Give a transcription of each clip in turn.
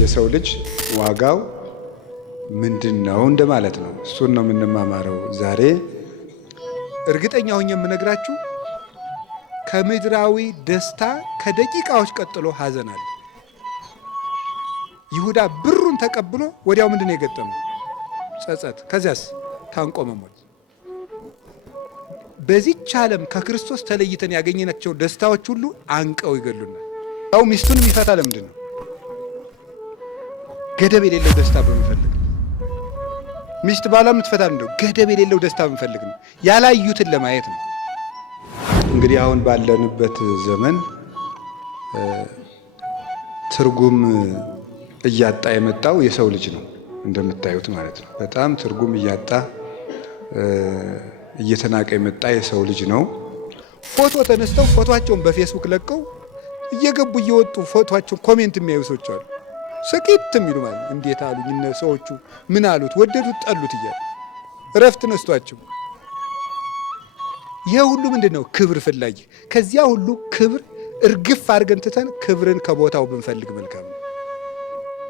የሰው ልጅ ዋጋው ምንድነው እንደማለት ነው። እሱን ነው የምንማማረው ዛሬ። እርግጠኛ ሆኜ የምነግራችሁ ከምድራዊ ደስታ ከደቂቃዎች ቀጥሎ ሐዘን አለ። ይሁዳ ብሩን ተቀብሎ ወዲያው ምንድነው የገጠመው? ጸጸት። ከዚያስ ታንቆ መሞት። በዚህች ዓለም ከክርስቶስ ተለይተን ያገኘናቸው ደስታዎች ሁሉ አንቀው ይገሉናል። ያው ሚስቱን የሚፈታ ለምንድን ነው? ገደብ የሌለው ደስታ በመፈለግ። ሚስት ባሏ የምትፈታ ምንድን ነው? ገደብ የሌለው ደስታ በመፈለግ ነው። ያላዩትን ለማየት ነው። እንግዲህ አሁን ባለንበት ዘመን ትርጉም እያጣ የመጣው የሰው ልጅ ነው፣ እንደምታዩት ማለት ነው። በጣም ትርጉም እያጣ እየተናቀ የመጣ የሰው ልጅ ነው። ፎቶ ተነስተው ፎቶአቸውን በፌስቡክ ለቀው እየገቡ እየወጡ ፎቶአቸውን ኮሜንት የሚያዩ ሰዎች አሉ። ስቂት የሚሉ ማለት እንዴት አሉኝ እነ ሰዎቹ ምን አሉት፣ ወደዱት፣ ጠሉት እያሉ እረፍት ነስቷቸው። ይሄ ሁሉ ምንድን ነው? ክብር ፍላጊ። ከዚያ ሁሉ ክብር እርግፍ አድርገን ትተን ክብርን ከቦታው ብንፈልግ መልካም ነው።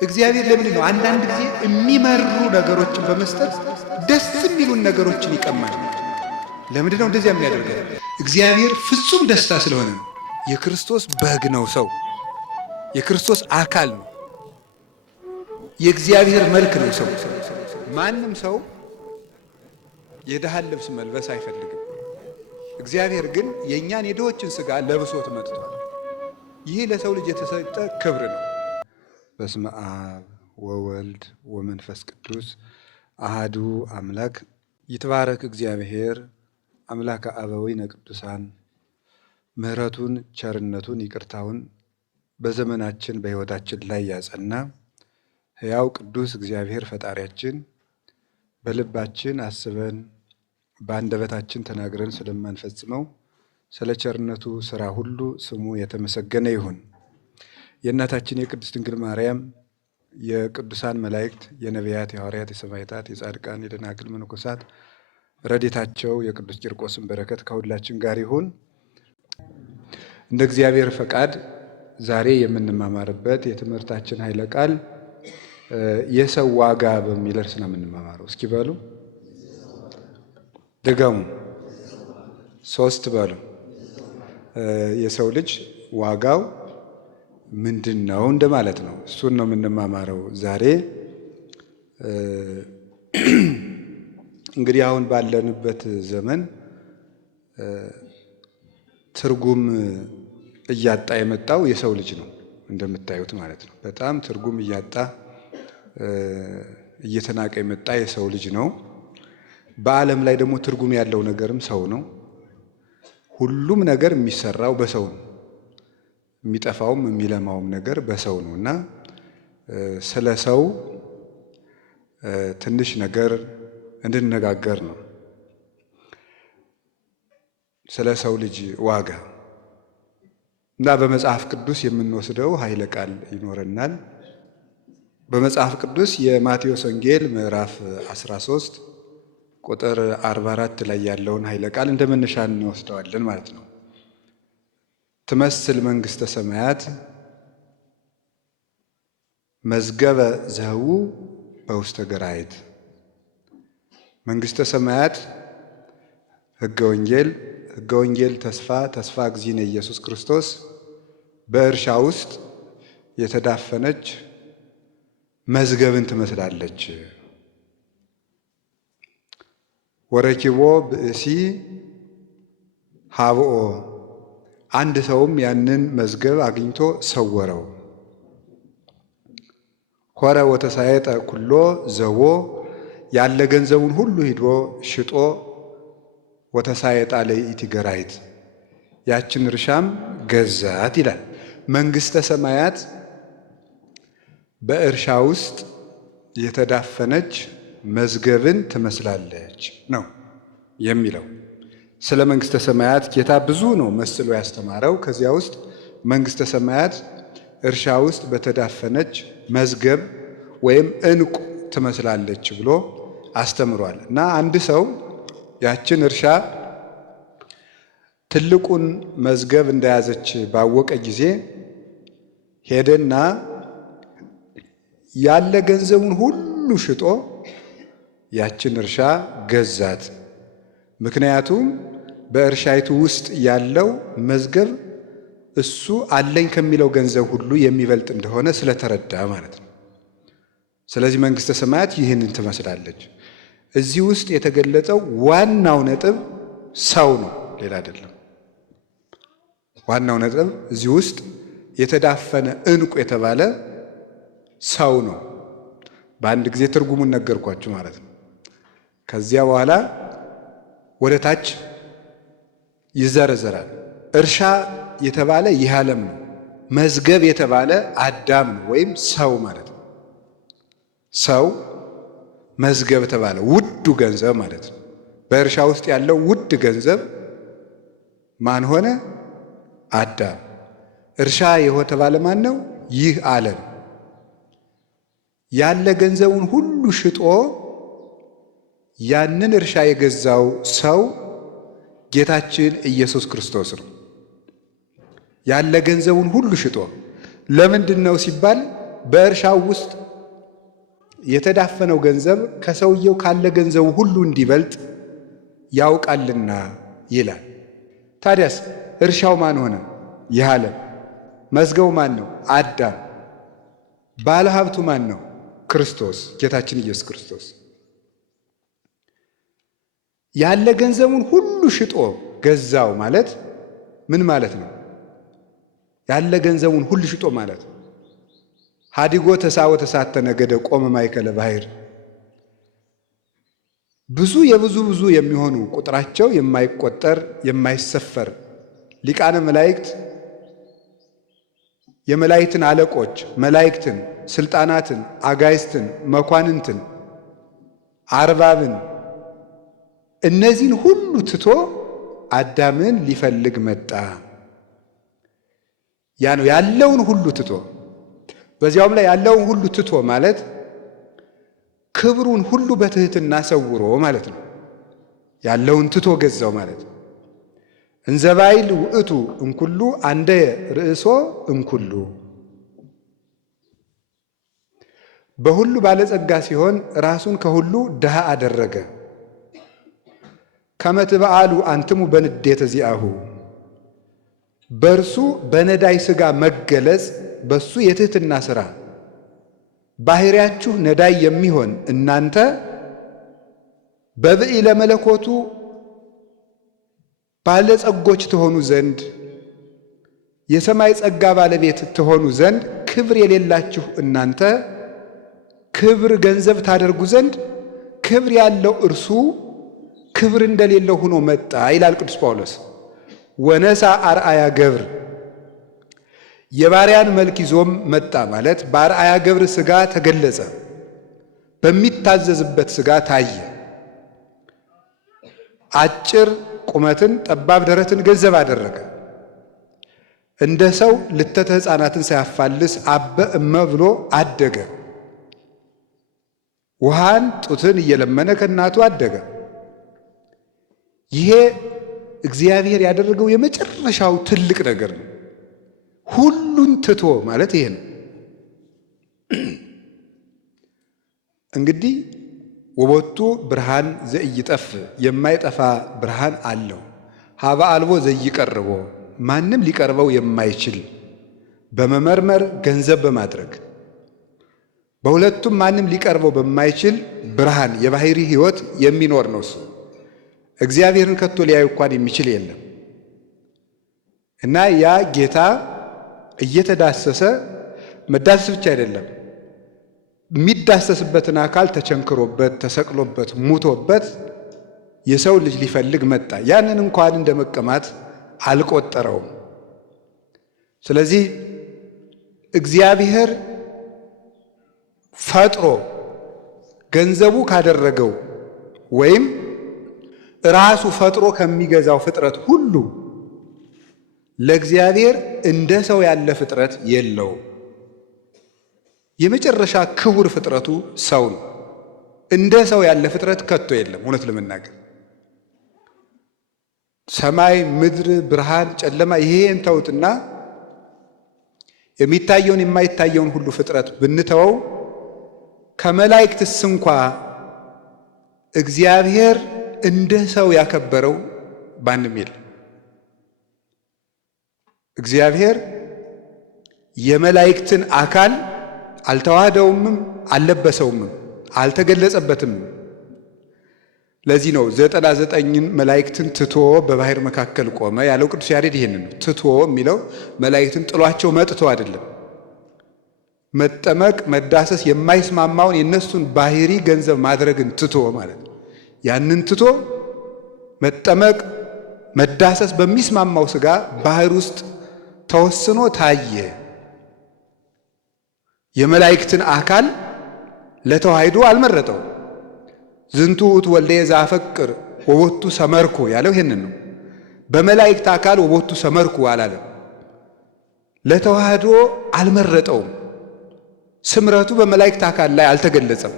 እግዚአብሔር ለምንድን ነው አንዳንድ ጊዜ የሚመሩ ነገሮችን በመስጠት ደስ የሚሉን ነገሮችን ይቀማል? ለምንድን ነው እንደዚያ የሚያደርገው? እግዚአብሔር ፍጹም ደስታ ስለሆነ ነው። የክርስቶስ በግ ነው ሰው፣ የክርስቶስ አካል ነው፣ የእግዚአብሔር መልክ ነው ሰው። ማንም ሰው የድሃን ልብስ መልበስ አይፈልግም። እግዚአብሔር ግን የእኛን የድሆችን ሥጋ ለብሶት መጥቷል። ይህ ለሰው ልጅ የተሰጠ ክብር ነው። በስመ አብ ወወልድ ወመንፈስ ቅዱስ አሃዱ አምላክ ይትባረክ እግዚአብሔር አምላከ አበዊነ ቅዱሳን። ምሕረቱን ቸርነቱን ይቅርታውን በዘመናችን በሕይወታችን ላይ ያጸና ሕያው ቅዱስ እግዚአብሔር ፈጣሪያችን በልባችን አስበን በአንደበታችን ተናግረን ስለማንፈጽመው ስለ ቸርነቱ ሥራ ሁሉ ስሙ የተመሰገነ ይሁን። የእናታችን የቅድስት ድንግል ማርያም የቅዱሳን መላእክት፣ የነቢያት፣ የሐዋርያት፣ የሰማዕታት፣ የጻድቃን፣ የደናግል መነኮሳት ረድኤታቸው የቅዱስ ቂርቆስን በረከት ከሁላችን ጋር ይሁን። እንደ እግዚአብሔር ፈቃድ ዛሬ የምንማማርበት የትምህርታችን ኃይለ ቃል የሰው ዋጋ በሚል ርዕስ ነው የምንማማረው። እስኪ በሉ ድገሙ፣ ሶስት በሉ። የሰው ልጅ ዋጋው ምንድን ነው እንደማለት ነው። እሱን ነው የምንማማረው ዛሬ። እንግዲህ አሁን ባለንበት ዘመን ትርጉም እያጣ የመጣው የሰው ልጅ ነው፣ እንደምታዩት ማለት ነው። በጣም ትርጉም እያጣ እየተናቀ የመጣ የሰው ልጅ ነው። በዓለም ላይ ደግሞ ትርጉም ያለው ነገርም ሰው ነው። ሁሉም ነገር የሚሰራው በሰው ነው። የሚጠፋውም የሚለማውም ነገር በሰው ነው እና ስለ ሰው ትንሽ ነገር እንድንነጋገር ነው። ስለ ሰው ልጅ ዋጋ እና በመጽሐፍ ቅዱስ የምንወስደው ኃይለ ቃል ይኖረናል። በመጽሐፍ ቅዱስ የማቴዎስ ወንጌል ምዕራፍ 13 ቁጥር 44 ላይ ያለውን ኃይለ ቃል እንደ መነሻ እንወስደዋለን ማለት ነው። ትመስል መንግሥተ ሰማያት መዝገበ ዘህቡ በውስተ ገራይት። መንግሥተ ሰማያት ሕገ ወንጌል ተስፋ እግዚእነ ኢየሱስ ክርስቶስ በእርሻ ውስጥ የተዳፈነች መዝገብን ትመስላለች። ወረኪቦ ብእሲ ሀብኦ፣ አንድ ሰውም ያንን መዝገብ አግኝቶ ሰወረው። ሆረ ወተሳየጠ ኩሎ ዘቦ፣ ያለ ገንዘቡን ሁሉ ሂዶ ሽጦ ወተሳየጣ ለይእቲ ገራይት፣ ያችን እርሻም ገዛት ይላል። መንግሥተ ሰማያት በእርሻ ውስጥ የተዳፈነች መዝገብን ትመስላለች ነው የሚለው። ስለ መንግሥተ ሰማያት ጌታ ብዙ ነው መስሎ ያስተማረው። ከዚያ ውስጥ መንግሥተ ሰማያት እርሻ ውስጥ በተዳፈነች መዝገብ ወይም ዕንቁ ትመስላለች ብሎ አስተምሯል። እና አንድ ሰው ያችን እርሻ ትልቁን መዝገብ እንደያዘች ባወቀ ጊዜ ሄደና ያለ ገንዘቡን ሁሉ ሽጦ ያችን እርሻ ገዛት። ምክንያቱም በእርሻይቱ ውስጥ ያለው መዝገብ እሱ አለኝ ከሚለው ገንዘብ ሁሉ የሚበልጥ እንደሆነ ስለተረዳ ማለት ነው። ስለዚህ መንግሥተ ሰማያት ይህንን ትመስላለች። እዚህ ውስጥ የተገለጸው ዋናው ነጥብ ሰው ነው፣ ሌላ አይደለም። ዋናው ነጥብ እዚህ ውስጥ የተዳፈነ ዕንቁ የተባለ ሰው ነው። በአንድ ጊዜ ትርጉሙን ነገርኳችሁ ማለት ነው። ከዚያ በኋላ ወደ ታች ይዘረዘራል። እርሻ የተባለ ይህ ዓለም ነው። መዝገብ የተባለ አዳም ነው ወይም ሰው ማለት ነው። ሰው መዝገብ ተባለ፣ ውዱ ገንዘብ ማለት ነው። በእርሻ ውስጥ ያለው ውድ ገንዘብ ማን ሆነ? አዳም። እርሻ የተባለ ማን ነው? ይህ ዓለም። ያለ ገንዘቡን ሁሉ ሽጦ ያንን እርሻ የገዛው ሰው ጌታችን ኢየሱስ ክርስቶስ ነው። ያለ ገንዘቡን ሁሉ ሽጦ ለምንድን ነው ሲባል በእርሻው ውስጥ የተዳፈነው ገንዘብ ከሰውየው ካለ ገንዘቡ ሁሉ እንዲበልጥ ያውቃልና ይላል። ታዲያስ እርሻው ማን ሆነ? ይህ ዓለም። መዝገቡ ማን ነው? አዳም። ባለ ሀብቱ ማን ነው? ክርስቶስ፣ ጌታችን ኢየሱስ ክርስቶስ። ያለ ገንዘቡን ሁሉ ሽጦ ገዛው ማለት ምን ማለት ነው? ያለ ገንዘቡን ሁሉ ሽጦ ማለት ሀዲጎ ተሳወ ተሳተ ነገደ ቆመ ማእከለ ባሕር። ብዙ የሚሆኑ ቁጥራቸው የማይቆጠር የማይሰፈር ሊቃነ መላእክት፣ የመላእክትን አለቆች፣ መላእክትን፣ ስልጣናትን፣ አጋይስትን፣ መኳንንትን፣ አርባብን እነዚህን ሁሉ ትቶ አዳምን ሊፈልግ መጣ። ያ ነው ያለውን ሁሉ ትቶ። በዚያውም ላይ ያለውን ሁሉ ትቶ ማለት ክብሩን ሁሉ በትህትና ሰውሮ ማለት ነው። ያለውን ትቶ ገዛው ማለት ነው። እንዘባይል ውእቱ እንኩሉ አንደ ርእሶ እንኩሉ። በሁሉ ባለጸጋ ሲሆን ራሱን ከሁሉ ድሃ አደረገ። ከመትበአሉ አንትሙ በንዴተ ዚአሁ። በእርሱ በነዳይ ሥጋ መገለጽ በሱ የትህትና ሥራ ባሕርያችሁ ነዳይ የሚሆን እናንተ በብዕለ መለኮቱ ባለጸጎች ትሆኑ ዘንድ የሰማይ ጸጋ ባለቤት ትሆኑ ዘንድ ክብር የሌላችሁ እናንተ ክብር ገንዘብ ታደርጉ ዘንድ ክብር ያለው እርሱ ክብር እንደሌለው ሆኖ መጣ ይላል ቅዱስ ጳውሎስ። ወነሳ አርአያ ገብር፣ የባሪያን መልክ ይዞም መጣ ማለት በአርአያ ገብር ሥጋ ተገለጸ፣ በሚታዘዝበት ሥጋ ታየ። አጭር ቁመትን ጠባብ ደረትን ገንዘብ አደረገ። እንደ ሰው ልተተ ሕፃናትን ሳያፋልስ አበ እመ ብሎ አደገ። ውሃን ጡትን እየለመነ ከእናቱ አደገ። ይሄ እግዚአብሔር ያደረገው የመጨረሻው ትልቅ ነገር ነው። ሁሉን ትቶ ማለት ይሄ ነው። እንግዲህ ወቦቱ ብርሃን ዘኢይጠፍ፣ የማይጠፋ ብርሃን አለው። ሀበ አልቦ ዘይቀርቦ፣ ማንም ሊቀርበው የማይችል በመመርመር ገንዘብ በማድረግ በሁለቱም ማንም ሊቀርበው በማይችል ብርሃን የባሕሪ ሕይወት የሚኖር ነው እሱ። እግዚአብሔርን ከቶ ሊያዩ እንኳን የሚችል የለም እና ያ ጌታ እየተዳሰሰ መዳሰስ ብቻ አይደለም፣ የሚዳሰስበትን አካል ተቸንክሮበት፣ ተሰቅሎበት፣ ሙቶበት የሰው ልጅ ሊፈልግ መጣ። ያንን እንኳን እንደ መቀማት አልቆጠረውም። ስለዚህ እግዚአብሔር ፈጥሮ ገንዘቡ ካደረገው ወይም ራሱ ፈጥሮ ከሚገዛው ፍጥረት ሁሉ ለእግዚአብሔር እንደ ሰው ያለ ፍጥረት የለውም። የመጨረሻ ክቡር ፍጥረቱ ሰው ነው። እንደ ሰው ያለ ፍጥረት ከቶ የለም። እውነት ለመናገር ሰማይ፣ ምድር፣ ብርሃን፣ ጨለማ ይሄን ተውትና የሚታየውን የማይታየውን ሁሉ ፍጥረት ብንተወው ከመላእክትስ እንኳ እግዚአብሔር እንደ ሰው ያከበረው ማንም የለም። እግዚአብሔር የመላእክትን አካል አልተዋህደውምም፣ አልለበሰውምም፣ አልተገለጸበትም። ለዚህ ነው 99 መላእክትን ትቶ በባህር መካከል ቆመ ያለው ቅዱስ ያሬድ። ይሄንን ትቶ የሚለው መላእክትን ጥሏቸው መጥቶ አይደለም። መጠመቅ መዳሰስ የማይስማማውን የነሱን ባህሪ ገንዘብ ማድረግን ትቶ ማለት ነው። ያንን ትቶ መጠመቅ መዳሰስ በሚስማማው ሥጋ ባህር ውስጥ ተወስኖ ታየ። የመላእክትን አካል ለተዋሕዶ አልመረጠው። ዝንቱ ውእቱ ወልደየ ዘአፈቅር ወቦቱ ሰመርኩ ያለው ይሄንን ነው። በመላእክት አካል ወቦቱ ሰመርኩ አላለም። ለተዋሕዶ አልመረጠውም። ስምረቱ በመላእክት አካል ላይ አልተገለጸም።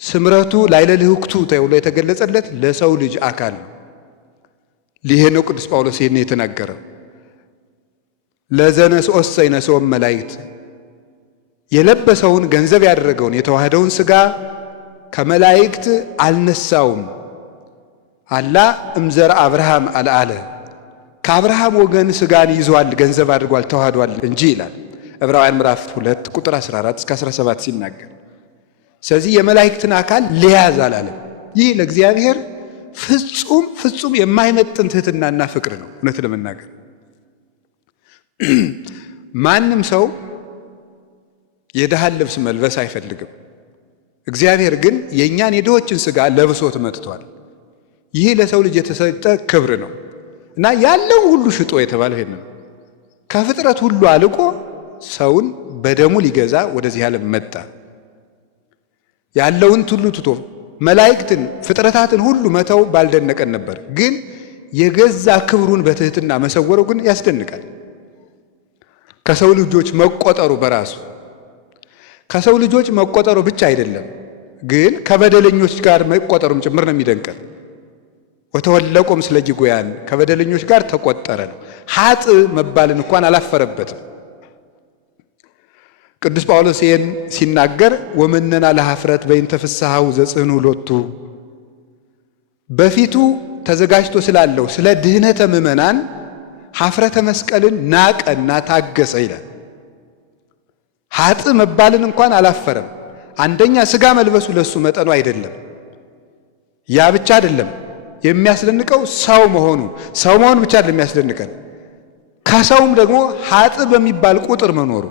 ስምረቱ ላዕለ ልህኩቱ ተብሎ የተገለጸለት ለሰው ልጅ አካል ነው። ይሄ ነው ቅዱስ ጳውሎስ ይሄን የተናገረው። ለዘነስኦሰ ይነስኦም መላእክት የለበሰውን ገንዘብ ያደረገውን የተዋህደውን ሥጋ ከመላእክት አልነሳውም። አላ እምዘር አብርሃም አልአለ ከአብርሃም ወገን ሥጋን ይዟል ገንዘብ አድርጓል ተዋህዷል እንጂ ይላል ዕብራውያን ምዕራፍ 2 ቁጥር 14 እስከ 17 ሲናገር። ስለዚህ የመላእክትን አካል ሊያዝ አላለም። ይህ ለእግዚአብሔር ፍጹም የማይመጥን ትሕትናና ፍቅር ነው። እውነት ለመናገር ማንም ሰው የድሃን ልብስ መልበስ አይፈልግም። እግዚአብሔር ግን የእኛን የድሆችን ሥጋ ለብሶት መጥቷል። ይህ ለሰው ልጅ የተሰጠ ክብር ነው እና ያለውን ሁሉ ሽጦ የተባለው ይሄን ነው። ከፍጥረት ሁሉ አልቆ ሰውን በደሙ ሊገዛ ወደዚህ ዓለም መጣ። ያለውን ሁሉ ትቶ መላእክትን ፍጥረታትን ሁሉ መተው ባልደነቀን ነበር። ግን የገዛ ክብሩን በትሕትና መሰወሩ ግን ያስደንቃል። ከሰው ልጆች መቆጠሩ በራሱ ከሰው ልጆች መቆጠሩ ብቻ አይደለም፣ ግን ከበደለኞች ጋር መቆጠሩም ጭምር ነው የሚደንቀን። ወተወለቆም ስለ ጅጉያን ከበደለኞች ጋር ተቆጠረ ነው። ሀጥ መባልን እንኳን አላፈረበትም። ቅዱስ ጳውሎስ ይህን ሲናገር ወመነና ለኀፍረት በእንተ ፍሥሓሁ ዘጽሕኑ ሎቱ በፊቱ ተዘጋጅቶ ስላለው ስለ ድህነተ ምእመናን ኀፍረተ መስቀልን ናቀና ታገሰ ይላል። ሀጥ መባልን እንኳን አላፈረም። አንደኛ ሥጋ መልበሱ ለሱ መጠኑ አይደለም። ያ ብቻ አይደለም የሚያስደንቀው ሰው መሆኑ ብቻ አይደለም የሚያስደንቀን፣ ከሰውም ደግሞ ሀጥ በሚባል ቁጥር መኖሩ።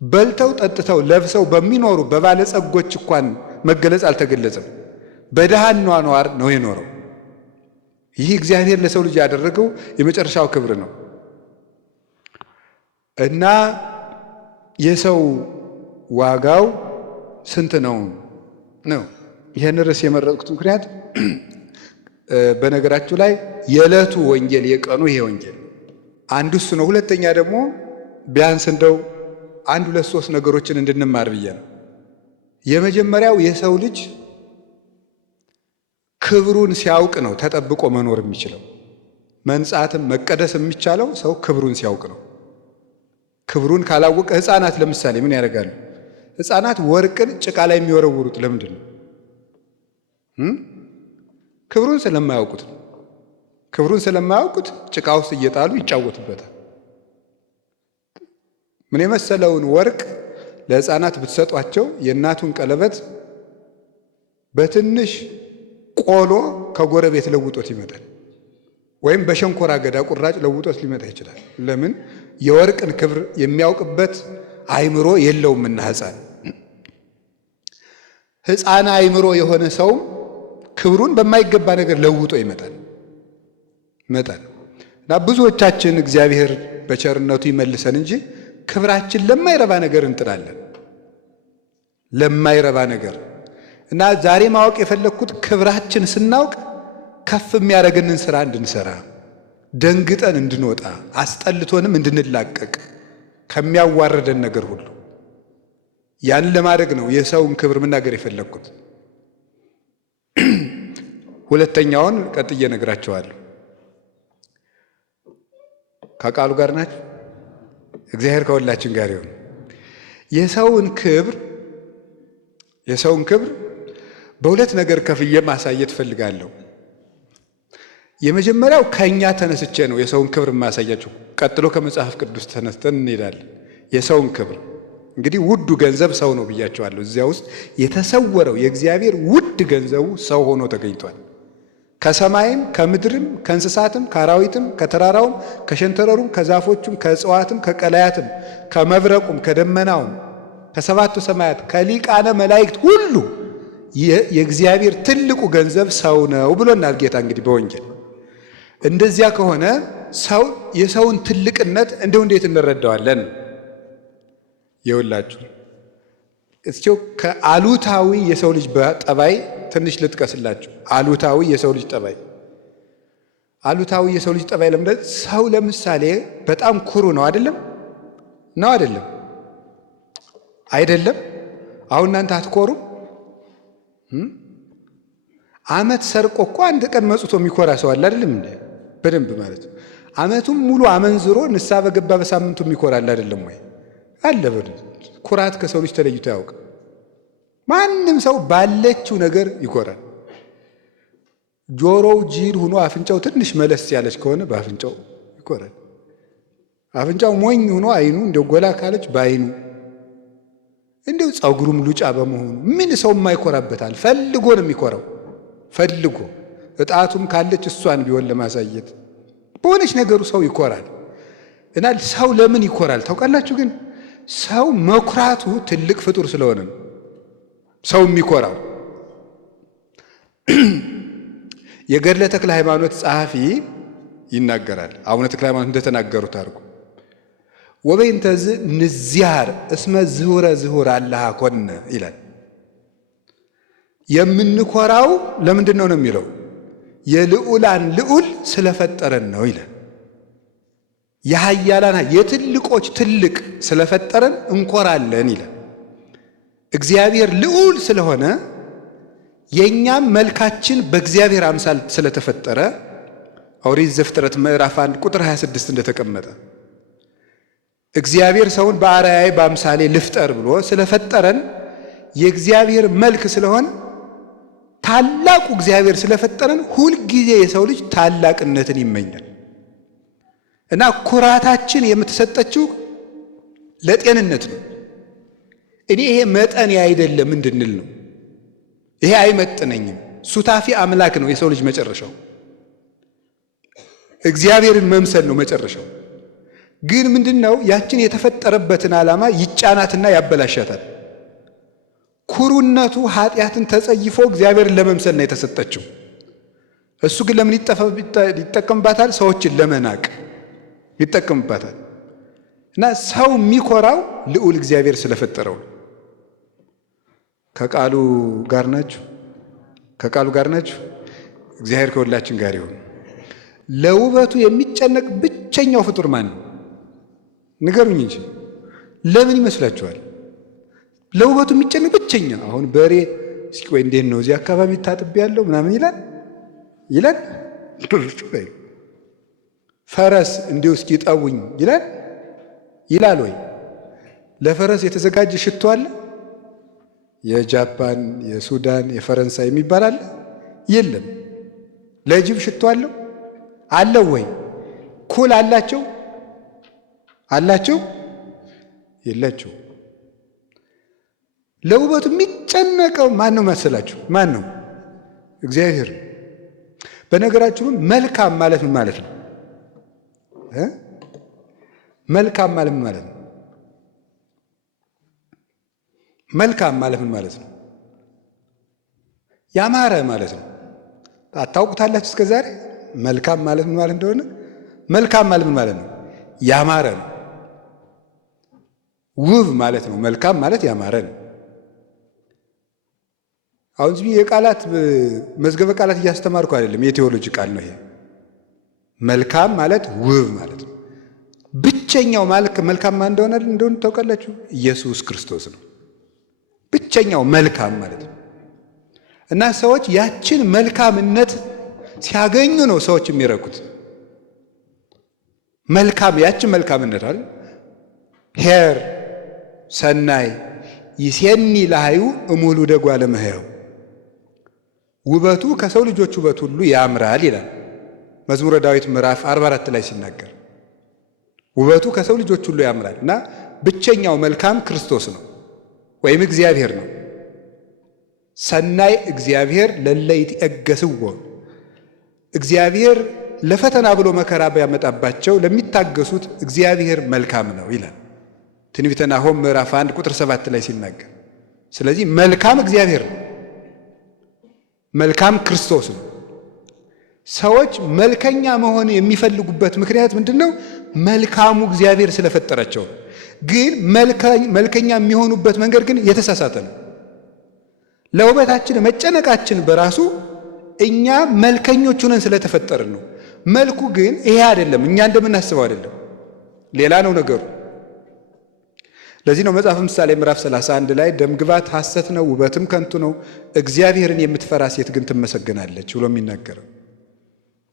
በልተው ጠጥተው ለብሰው በሚኖሩ በባለጸጎች እንኳን መገለጽ አልተገለጸም። በድሃ ኗኗር ነው የኖረው። ይህ እግዚአብሔር ለሰው ልጅ ያደረገው የመጨረሻው ክብር ነው እና የሰው ዋጋው ስንት ነው? ይህን ርዕስ የመረጥኩት ምክንያት በነገራችሁ ላይ የዕለቱ ወንጌል የቀኑ ይሄ ወንጌል አንዱ እሱ ነው። ሁለተኛ ደግሞ ቢያንስ እንደው 1 2 3 ነገሮችን እንድንማር ብዬ ነው። የመጀመሪያው የሰው ልጅ ክብሩን ሲያውቅ ነው ተጠብቆ መኖር የሚችለው። መንጻትም መቀደስ የሚቻለው ሰው ክብሩን ሲያውቅ ነው። ክብሩን ካላወቀ ሕፃናት ለምሳሌ ምን ያደርጋሉ? ሕፃናት ወርቅን ጭቃ ላይ የሚወረውሩት ለምንድን ነው? ክብሩን ስለማያውቁት ነው። ክብሩን ስለማያውቁት ጭቃ ውስጥ እየጣሉ ይጫወቱበታል። ምን የመሰለውን ወርቅ ለሕፃናት ብትሰጧቸው የእናቱን ቀለበት በትንሽ ቆሎ ከጎረቤት ለውጦት ይመጣል፣ ወይም በሸንኮራ አገዳ ቁራጭ ለውጦት ሊመጣ ይችላል። ለምን? የወርቅን ክብር የሚያውቅበት አእምሮ የለውምና ሕፃን አእምሮ የሆነ ሰው ክብሩን በማይገባ ነገር ለውጦ ይመጣል እና ብዙዎቻችን እግዚአብሔር በቸርነቱ ይመልሰን እንጂ ክብራችን ለማይረባ ነገር እንጥላለን። ለማይረባ ነገር እና ዛሬ ማወቅ የፈለግኩት ክብራችን ስናውቅ ከፍ የሚያደርገንን ስራ እንድንሰራ፣ ደንግጠን እንድንወጣ፣ አስጠልቶንም እንድንላቀቅ ከሚያዋርደን ነገር ሁሉ ያን ለማድረግ ነው የሰውን ክብር መናገር የፈለግኩት። ሁለተኛውን ቀጥዬ እነግራቸዋለሁ። ከቃሉ ጋር ናቸው። እግዚአብሔር ከሁላችን ጋር ይሁን። የሰውን ክብር የሰውን ክብር በሁለት ነገር ከፍዬ ማሳየት ፈልጋለሁ። የመጀመሪያው ከኛ ተነስቼ ነው የሰውን ክብር ማሳያችሁ። ቀጥሎ ከመጽሐፍ ቅዱስ ተነስተን እንሄዳለን። የሰውን ክብር እንግዲህ ውዱ ገንዘብ ሰው ነው ብያቸዋለሁ። እዚያ ውስጥ የተሰወረው የእግዚአብሔር ውድ ገንዘቡ ሰው ሆኖ ተገኝቷል። ከሰማይም ከምድርም ከእንስሳትም ከአራዊትም ከተራራውም ከሸንተረሩም ከዛፎቹም ከእጽዋትም ከቀላያትም ከመብረቁም ከደመናውም ከሰባቱ ሰማያት ከሊቃነ መላእክት ሁሉ የእግዚአብሔር ትልቁ ገንዘብ ሰው ነው ብሎናል ጌታ። እንግዲህ በወንጌል እንደዚያ ከሆነ ሰው የሰውን ትልቅነት እንደው እንዴት እንረዳዋለን? የውላችሁ እስኪው ከአሉታዊ የሰው ልጅ ጠባይ ትንሽ ልጥቀስላችሁ። አሉታዊ የሰው ልጅ ጠባይ ለምንድን ሰው ለምሳሌ በጣም ኩሩ ነው አይደለም? ነው አይደለም? አይደለም? አሁን እናንተ አትኮሩም? ዓመት ሰርቆ እኮ አንድ ቀን መጽቶ የሚኮራ ሰው አለ አይደለም እንዴ? በደንብ ማለት ነው። ዓመቱም ሙሉ አመንዝሮ ንስሐ በገባ በሳምንቱ የሚኮራ አለ አይደለም ወይ? አለ። ኩራት ከሰው ልጅ ተለይቶ ያውቅ። ማንም ሰው ባለችው ነገር ይኮራል። ጆሮው ጅል ሆኖ አፍንጫው ትንሽ መለስ ያለች ከሆነ በአፍንጫው ይኮራል። አፍንጫው ሞኝ ሆኖ አይኑ እንደው ጎላ ካለች በአይኑ፣ እንደው ጸጉሩም ሉጫ በመሆኑ ምን ሰው የማይኮራበታል? ፈልጎ ነው የሚኮራው። ፈልጎ እጣቱም ካለች እሷን ቢሆን ለማሳየት በሆነች ነገሩ ሰው ይኮራል። እና ሰው ለምን ይኮራል ታውቃላችሁ? ግን ሰው መኩራቱ ትልቅ ፍጡር ስለሆነ ነው ሰው የሚኮራው። የገድለ ተክለ ሃይማኖት ጸሐፊ ይናገራል። አቡነ ተክለ ሃይማኖት እንደተናገሩት አድርጎ ወበይንተዝ ንዚያር እስመ ዝሁረ አላህ ኮነ ይላል። የምንኮራው ለምንድን ነው የሚለው? የልዑላን ልዑል ስለፈጠረን ነው ይላል። የኃያላን የትልቆች ትልቅ ስለፈጠረን እንኮራለን ይላል። እግዚአብሔር ልዑል ስለሆነ የእኛም መልካችን በእግዚአብሔር አምሳል ስለተፈጠረ ኦሪት ዘፍጥረት ምዕራፍ 1 ቁጥር 26 እንደተቀመጠ እግዚአብሔር ሰውን በአርአያዬ በአምሳሌ ልፍጠር ብሎ ስለፈጠረን የእግዚአብሔር መልክ ስለሆን ታላቁ እግዚአብሔር ስለፈጠረን ሁልጊዜ የሰው ልጅ ታላቅነትን ይመኛል። እና ኩራታችን የምትሰጠችው ለጤንነት ነው። እኔ ይሄ መጠን አይደለም እንድንል ነው። ይሄ አይመጥነኝም። ሱታፊ አምላክ ነው የሰው ልጅ መጨረሻው። እግዚአብሔርን መምሰል ነው መጨረሻው። ግን ምንድነው? ያችን የተፈጠረበትን ዓላማ ይጫናትና ያበላሻታል። ኩሩነቱ ኃጢአትን ተጸይፎ እግዚአብሔርን ለመምሰል ነው የተሰጠችው። እሱ ግን ለምን ይጠቀምባታል? ሰዎችን ለመናቅ ይጠቀምባታል። እና ሰው የሚኮራው ልዑል እግዚአብሔር ስለፈጠረው። ከቃሉ ጋር ናችሁ? ከቃሉ ጋር ናችሁ? እግዚአብሔር ከሁላችን ጋር ይሁን። ለውበቱ የሚጨነቅ ብቸኛው ፍጡር ማን ነው? ንገሩኝ እንጂ ለምን ይመስላችኋል? ለውበቱ የሚጨነቅ ብቸኛ። አሁን በሬ እስኪ ቆይ እንዴት ነው እዚህ አካባቢ ታጥቤ ያለው ምናምን ይላል። ፈረስ እንዲሁ እስኪ ጠቡኝ ይላል ወይ? ለፈረስ የተዘጋጀ ሽቶ አለ? የጃፓን፣ የሱዳን፣ የፈረንሳይ የሚባል አለ? የለም። ለጅብ ሽቶ አለው ወይ? ኩል አላቸው? የላቸው። ለውበቱ የሚጨነቀው ማን ነው መሰላችሁ? ማን ነው? እግዚአብሔር። በነገራችሁ መልካም ማለት ምን ማለት ነው? መልካም ማለት ምን ማለት ነው? መልካም ማለት ምን ማለት ነው? ያማረ ማለት ነው። አታውቁታላችሁ እስከ ዛሬ መልካም ማለት ምን ማለት እንደሆነ? መልካም ማለት ምን ማለት ነው? ያማረ ነው። ውብ ማለት ነው። መልካም ማለት ያማረ ነው። አሁን እዚህ የቃላት መዝገበ ቃላት እያስተማርኩ አይደለም፣ የቴዎሎጂ ቃል ነው ይሄ። መልካም ማለት ውብ ማለት ነው። ብቸኛው መልካም ማን እንደሆነ ታውቃላችሁ? ኢየሱስ ክርስቶስ ነው ብቸኛው መልካም ማለት ነው። እና ሰዎች ያችን መልካምነት ሲያገኙ ነው ሰዎች የሚረኩት። ያችን መልካምነት አይደል? ሄር ሰናይ ይሴኒ ለሃዩ እሙሉ ደጓ ለመህያው ውበቱ ከሰው ልጆች ውበት ሁሉ ያምራል ይላል መዝሙረ ዳዊት ምዕራፍ 44 ላይ ሲናገር ውበቱ ከሰው ልጆች ሁሉ ያምራል እና ብቸኛው መልካም ክርስቶስ ነው ወይም እግዚአብሔር ነው። ሰናይ እግዚአብሔር ለለይት ያገስዎ እግዚአብሔር ለፈተና ብሎ መከራ ቢያመጣባቸው ለሚታገሱት እግዚአብሔር መልካም ነው ይላል ትንቢተ ናሆም ምዕራፍ 1 ቁጥር 7 ላይ ሲናገር። ስለዚህ መልካም እግዚአብሔር ነው፣ መልካም ክርስቶስ ነው። ሰዎች መልከኛ መሆን የሚፈልጉበት ምክንያት ምንድነው? መልካሙ እግዚአብሔር ስለፈጠራቸው። ግን መልከኛ የሚሆኑበት መንገድ ግን የተሳሳተ ነው። ለውበታችን መጨነቃችን በራሱ እኛ መልከኞች ሆነን ስለተፈጠርን ነው። መልኩ ግን ይሄ አይደለም፣ እኛ እንደምናስበው አይደለም፣ ሌላ ነው ነገሩ። ለዚህ ነው መጽሐፍ ምሳሌ ምዕራፍ 31 ላይ ደምግባት ሐሰት ነው፣ ውበትም ከንቱ ነው፣ እግዚአብሔርን የምትፈራ ሴት ግን ትመሰገናለች ብሎ የሚናገረው።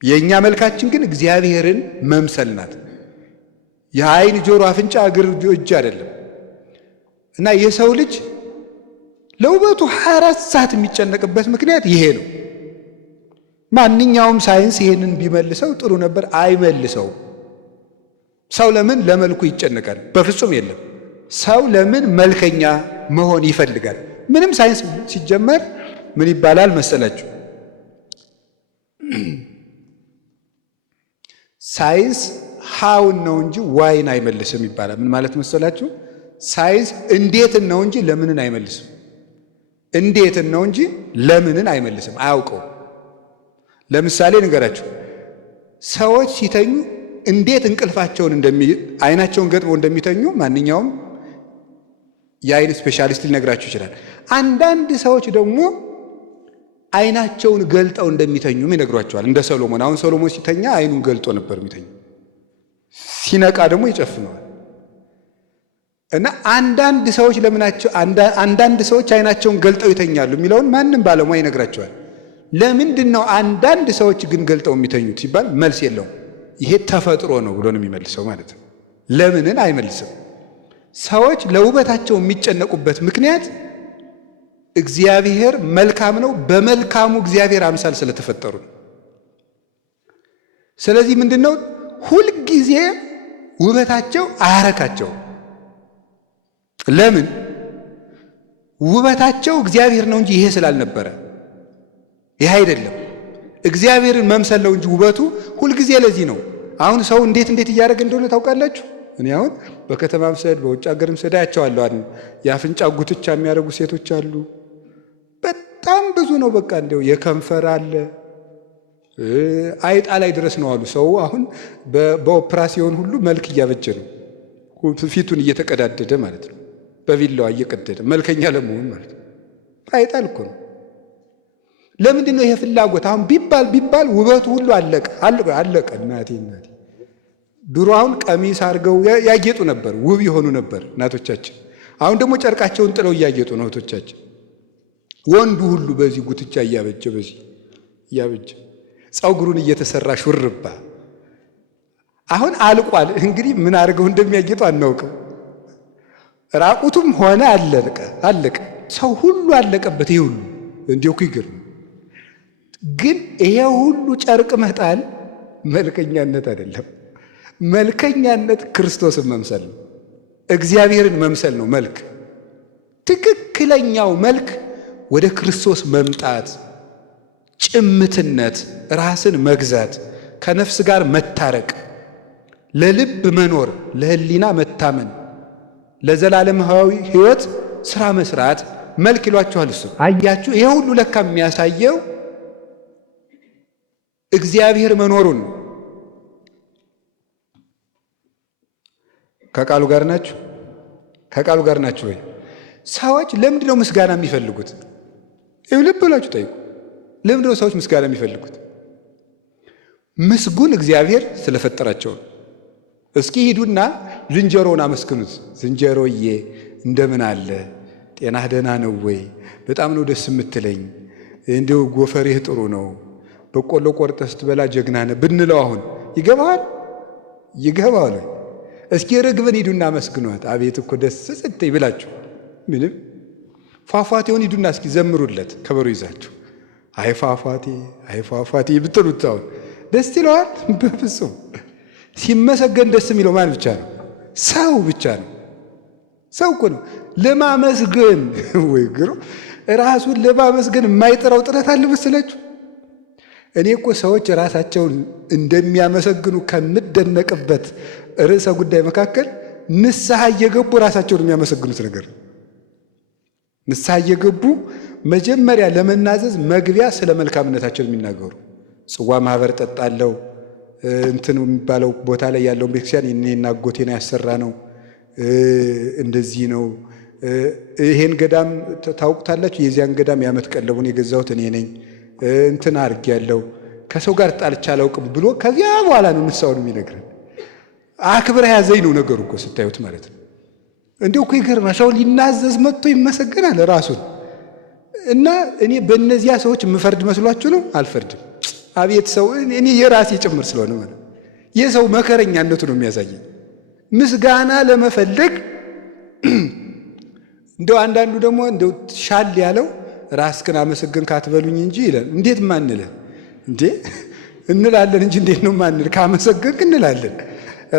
የእኛ መልካችን ግን እግዚአብሔርን መምሰል ናት። የዓይን፣ ጆሮ፣ አፍንጫ፣ እግር፣ እጅ አይደለም። እና የሰው ልጅ ለውበቱ 24 ሰዓት የሚጨነቅበት ምክንያት ይሄ ነው። ማንኛውም ሳይንስ ይሄንን ቢመልሰው ጥሩ ነበር፣ አይመልሰው። ሰው ለምን ለመልኩ ይጨነቃል? በፍጹም የለም። ሰው ለምን መልከኛ መሆን ይፈልጋል? ምንም ሳይንስ ሲጀመር ምን ይባላል መሰላችሁ? ሳይንስ ሃውን ነው እንጂ ዋይን አይመልስም ይባላል። ምን ማለት መሰላችሁ? ሳይንስ እንዴትን ነው እንጂ ለምንን አይመልስም። እንዴትን ነው እንጂ ለምንን አይመልስም፣ አያውቀው። ለምሳሌ ንገራችሁ፣ ሰዎች ሲተኙ እንዴት እንቅልፋቸውን አይናቸውን ገጥመው እንደሚተኙ ማንኛውም የአይን ስፔሻሊስት ሊነግራችሁ ይችላል። አንዳንድ ሰዎች ደግሞ አይናቸውን ገልጠው እንደሚተኙም ይነግሯቸዋል። እንደ ሰሎሞን። አሁን ሰሎሞን ሲተኛ አይኑን ገልጦ ነበር የሚተኙ፣ ሲነቃ ደግሞ ይጨፍነዋል። እና አንዳንድ ሰዎች አንዳንድ ሰዎች አይናቸውን ገልጠው ይተኛሉ የሚለውን ማንም ባለሙያ ይነግራቸዋል። ለምንድን ነው አንዳንድ ሰዎች ግን ገልጠው የሚተኙት ሲባል መልስ የለውም። ይሄ ተፈጥሮ ነው ብሎ ነው የሚመልሰው ማለት ነው። ለምንን አይመልስም። ሰዎች ለውበታቸው የሚጨነቁበት ምክንያት እግዚአብሔር መልካም ነው፣ በመልካሙ እግዚአብሔር አምሳል ስለተፈጠሩ ነው። ስለዚህ ምንድነው ሁልጊዜ ውበታቸው አያረካቸው። ለምን? ውበታቸው እግዚአብሔር ነው እንጂ ይሄ ስላልነበረ። ይሄ አይደለም፣ እግዚአብሔርን መምሰል ነው እንጂ ውበቱ ሁልጊዜ። ለዚህ ነው አሁን ሰው እንዴት እያደረገ እንደሆነ ታውቃላችሁ? እኔ አሁን በከተማ ምሰድ በውጭ ሀገር ምሰድ አያቸዋለሁ። የአፍንጫ ጉትቻ የሚያደርጉ ሴቶች አሉ። በጣም ብዙ ነው። በቃ እንደው የከንፈር አለ፣ አይጣ ላይ ድረስ ነው አሉ። ሰው አሁን በኦፕራሲዮን ሁሉ መልክ እያበጀ ነው፣ ፊቱን እየተቀዳደደ ማለት ነው፣ በቪላዋ እየቀደደ መልከኛ ለመሆን ማለት ነው። አይጣል እኮ ነው። ለምንድን ነው ይሄ ፍላጎት? አሁን ቢባል ውበቱ ሁሉ አለቀ። እናቴ ድሮ አሁን ቀሚስ አድርገው ያጌጡ ነበር፣ ውብ የሆኑ ነበር እናቶቻችን። አሁን ደግሞ ጨርቃቸውን ጥለው እያጌጡ ነው እህቶቻችን። ወንዱ ሁሉ በዚህ ጉትቻ እያበጀ ፀጉሩን እየተሰራ ሹርባ አሁን አልቋል። እንግዲህ ምን አድርገው እንደሚያጌጡ አናውቅም። ራቁቱም ሆነ አለቀ። ሰው ሁሉ አለቀበት። ይሄ ሁሉ እንዲሁ ይገርም። ግን ይሄ ሁሉ ጨርቅ መጣል መልከኛነት አይደለም። መልከኛነት ክርስቶስን መምሰል ነው፣ እግዚአብሔርን መምሰል ነው። መልክ ትክክለኛው መልክ ወደ ክርስቶስ መምጣት፣ ጭምትነት፣ ራስን መግዛት፣ ከነፍስ ጋር መታረቅ፣ ለልብ መኖር፣ ለህሊና መታመን፣ ለዘላለማዊ ሕይወት ስራ መስራት መልክ ይሏቸዋል። እሱ አያችሁ፣ ይሄ ሁሉ ለካ የሚያሳየው እግዚአብሔር መኖሩን። ከቃሉ ጋር ናችሁ? ከቃሉ ጋር ናችሁ ወይ? ሰዎች ለምንድን ነው ምስጋና የሚፈልጉት? ልብ ብላችሁ ጠይቁ። ለምንድን ነው ሰዎች ምስጋና የሚፈልጉት? ምስጉን እግዚአብሔር ስለፈጠራቸው። እስኪ ሂዱና ዝንጀሮውን አመስግኑት። ዝንጀሮዬ እንደምን አለ? ጤናህ ደህና ነው ወይ? በጣም ነው ደስ የምትለኝ። እንዲሁ ጎፈሬህ ጥሩ ነው። በቆሎ ቆርጠህ ስትበላ ጀግና ነህ ብንለው አሁን ይገባዋል? እስኪ ርግብን ሂዱና አመስግኗት። አቤት እኮ ደስ ስትይ ብላችሁ ምንም ፏፏቴውን ሂዱና እስኪ ዘምሩለት ከበሮ ይዛችሁ። አይ ፏፏቴ አይ ፏፏቴ ብትሉት አሁን ደስ ይለዋል? በፍጹም። ሲመሰገን ደስ የሚለው ማን ብቻ ነው? ሰው ብቻ ነው። ሰው እኮ ነው ለማመስገን ወይ ግሩ ራሱን ለማመስገን የማይጠራው ጥረት አለ መሰላችሁ? እኔ እኮ ሰዎች ራሳቸውን እንደሚያመሰግኑ ከምደነቅበት ርዕሰ ጉዳይ መካከል ንስሐ እየገቡ ራሳቸውን የሚያመሰግኑት ነገር ነው። ንስሐ እየገቡ መጀመሪያ ለመናዘዝ መግቢያ ስለ መልካምነታቸው የሚናገሩ ጽዋ ማህበር ጠጣለው እንትን የሚባለው ቦታ ላይ ያለውን ቤተክርስቲያን እኔና አጎቴ ነው ያሰራ ነው፣ እንደዚህ ነው። ይሄን ገዳም ታውቁታላችሁ? የዚያን ገዳም የዓመት ቀለቡን የገዛሁት እኔ ነኝ፣ እንትን አድርጌያለሁ፣ ከሰው ጋር ጣልቻ አላውቅም ብሎ ከዚያ በኋላ ነው ንስሐውን የሚነግረን። አክብረ ያዘኝ ነው ነገሩ እኮ ስታዩት ማለት ነው። እንዲሁ እኮ ይገርማል። ሰው ሊናዘዝ መጥቶ ይመሰገናል ራሱን። እና እኔ በእነዚያ ሰዎች የምፈርድ መስሏችሁ ነው? አልፈርድም። አቤት ሰው እኔ የራሴ ጭምር ስለሆነ ማለት የሰው መከረኛነቱ ነው የሚያሳየኝ። ምስጋና ለመፈለግ እንደው አንዳንዱ ደግሞ እንደው ሻል ያለው ራስክን አመሰግን ካትበሉኝ እንጂ ይላል። እንዴት ማንለ እንዴ እንላለን እንጂ እንዴት ነው ማንል? ካመሰገንክ እንላለን።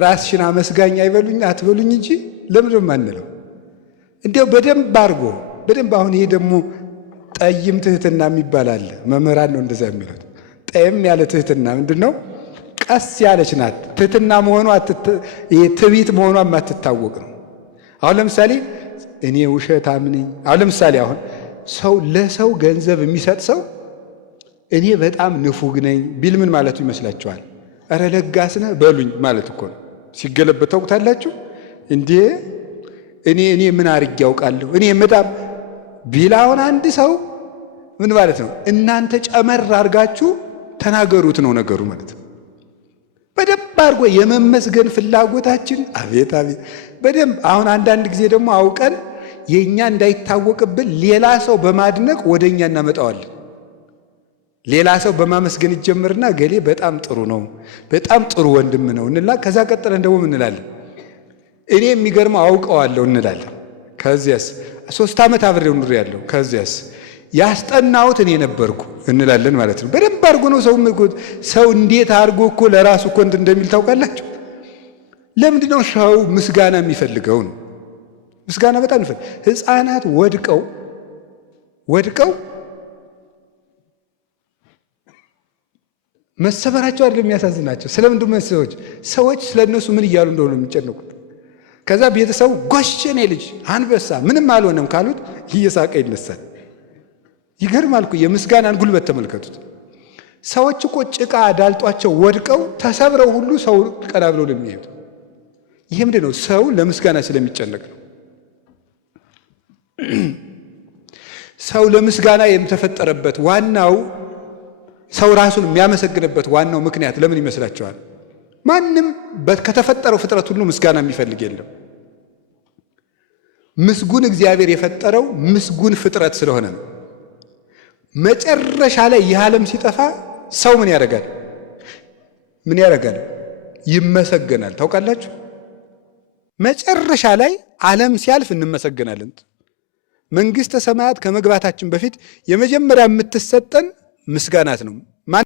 ራስሽን አመስጋኝ አይበሉኝ አትበሉኝ እንጂ ለምን ነው ማንለው? እንደው በደንብ አድርጎ በደንብ። አሁን ይሄ ደግሞ ጠይም ትህትና የሚባል አለ። መምህራን ነው እንደዛ የሚሉት። ጠይም ያለ ትህትና ምንድነው? ቀስ ያለች ናት። ትህትና መሆኗ ትዕቢት መሆኗ የማትታወቅ ነው። አሁን ለምሳሌ እኔ ውሸታም ነኝ። አሁን ለምሳሌ አሁን ሰው ለሰው ገንዘብ የሚሰጥ ሰው እኔ በጣም ንፉግ ነኝ ቢል ምን ማለቱ ይመስላችኋል? እረ ለጋስ ነህ በሉኝ ማለት እኮ ነው። ሲገለበት ታውቁታላችሁ እንዴ? እኔ ምን አድርጌ ያውቃለሁ እኔ በጣም ቢል አሁን አንድ ሰው ምን ማለት ነው? እናንተ ጨመር አድርጋችሁ ተናገሩት ነው ነገሩ ማለት ነው። በደንብ አድርጎ የመመስገን ፍላጎታችን አቤት አቤት በደንብ። አሁን አንዳንድ ጊዜ ደግሞ አውቀን የኛ እንዳይታወቅብን ሌላ ሰው በማድነቅ ወደኛ እናመጣዋለን። ሌላ ሰው በማመስገን ይጀምርና ገሌ በጣም ጥሩ ነው፣ በጣም ጥሩ ወንድም ነው እንላ። ከዛ ቀጥለን ደግሞ እንላለን እኔ የሚገርመው አውቀዋለሁ እንላለን። ከዚያስ 3 ዓመት አብሬው ኑሬ ያለው ከዚያስ ያስጠናሁት እኔ ነበርኩ እንላለን ማለት ነው። በደንብ አድርጎ ነው ሰው እንዴት አድርጎ እኮ ለራሱ እኮ እንደሚል ታውቃላችሁ። ለምንድን ነው ሰው ምስጋና የሚፈልገው ነው? ምስጋና በጣም ይፈልግ። ሕፃናት ወድቀው መሰበራቸው አይደለም የሚያሳዝናቸው። ስለምንድን ነው ሰዎች ስለነሱ ምን እያሉ እንደሆነ የሚጨነቁት? ከዛ ቤተሰቡ ጎሽኔ ልጅ አንበሳ ምንም አልሆነም ካሉት እየሳቀ ይነሳል። ይገርማል እኮ የምስጋናን ጉልበት ተመልከቱት። ሰዎች እኮ ጭቃ ዳልጧቸው ወድቀው ተሰብረው ሁሉ ሰው ቀና ብለው ነው የሚሄዱ። ይህ ምንድን ነው? ሰው ለምስጋና ስለሚጨነቅ ነው። ሰው ለምስጋና የተፈጠረበት ዋናው ሰው ራሱን የሚያመሰግንበት ዋናው ምክንያት ለምን ይመስላችኋል? ማንም ከተፈጠረው ፍጥረት ሁሉ ምስጋና የሚፈልግ የለም። ምስጉን እግዚአብሔር የፈጠረው ምስጉን ፍጥረት ስለሆነ ነው። መጨረሻ ላይ ይህ ዓለም ሲጠፋ ሰው ምን ያደርጋል? ይመሰገናል። ታውቃላችሁ? መጨረሻ ላይ ዓለም ሲያልፍ እንመሰገናለን። መንግሥተ ሰማያት ከመግባታችን በፊት የመጀመሪያ የምትሰጠን ምስጋናት ነው።